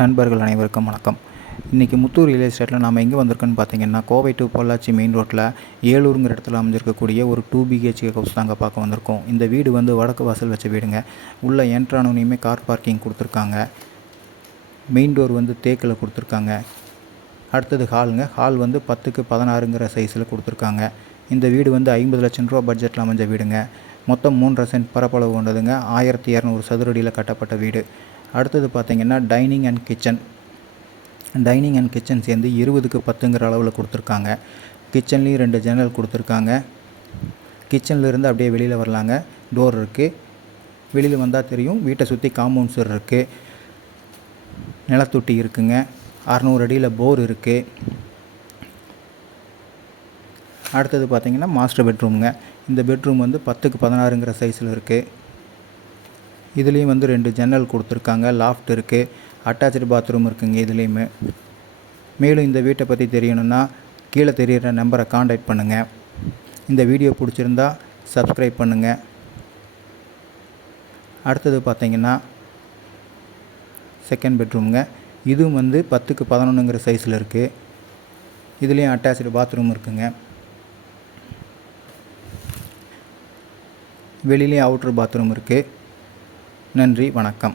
நண்பர்கள் அனைவருக்கும் வணக்கம். இன்றைக்கி முத்தூர் ரியல் எஸ்டேட்டில் நாம் எங்கே வந்திருக்கோன்னு பார்த்தீங்கன்னா, கோவை டு பொள்ளாச்சி மெயின் ரோட்டில் ஏலூருங்கிற இடத்துல அமைஞ்சிருக்கக்கூடிய ஒரு 2 BHK ஹவுஸ் தாங்க பார்க்க வந்திருக்கோம். இந்த வீடு வந்து வடக்கு வாசல் வச்ச வீடுங்க. உள்ளே என்ட்ரானோனையுமே கார் பார்க்கிங் கொடுத்துருக்காங்க. மெயின் டோர் வந்து தேக்கில் கொடுத்துருக்காங்க. அடுத்தது ஹாலுங்க. ஹால் வந்து 10க்கு 16ங்கிற சைஸில் கொடுத்துருக்காங்க. இந்த வீடு வந்து 50 லட்சம் ரூபா பட்ஜெட்டில் அமைஞ்ச வீடுங்க. மொத்தம் 3.5 சென்ட் பரப்பளவு கொண்டதுங்க. 1200 சதுரடியில் கட்டப்பட்ட வீடு. அடுத்தது பார்த்திங்கன்னா டைனிங் அண்ட் கிச்சன் சேர்ந்து 20க்கு 10ங்கிற அளவில் கொடுத்துருக்காங்க. கிச்சன்லேயும் 2 ஜன்னல் கொடுத்துருக்காங்க. கிச்சன்லேருந்து அப்படியே வெளியில் வரலாங்க. டோர் இருக்குது. வெளியில் வந்தால் தெரியும். வீட்டை சுற்றி காம்பவுண்ட் சுவர் இருக்குது. நிலத்தொட்டி இருக்குங்க. 600 அடியில் போர் இருக்குது. அடுத்தது பார்த்திங்கன்னா மாஸ்டர் பெட்ரூம்ங்க. இந்த பெட்ரூம் வந்து 10க்கு 16ங்கிற சைஸில் இருக்குது. இதுலேயும் வந்து 2 ஜன்னல் கொடுத்துருக்காங்க. லாஃப்ட் இருக்குது. அட்டாச்சு பாத்ரூம் இருக்குங்க இதுலேயுமே. மேலும் இந்த வீட்டை பற்றி தெரியணுன்னா கீழே தெரிகிற நம்பரை காண்டாக்ட் பண்ணுங்கள். இந்த வீடியோ பிடிச்சிருந்தா சப்ஸ்கிரைப் பண்ணுங்கள். அடுத்தது பார்த்திங்கன்னா செகண்ட் பெட்ரூம்ங்க. இதுவும் வந்து 10க்கு 11ங்கிற சைஸில் இருக்குது. இதுலேயும் அட்டாச்சு பாத்ரூம் இருக்குங்க. வெளியிலேயும் அவுட்ரு பாத்ரூம் இருக்குது. நன்றி, வணக்கம்.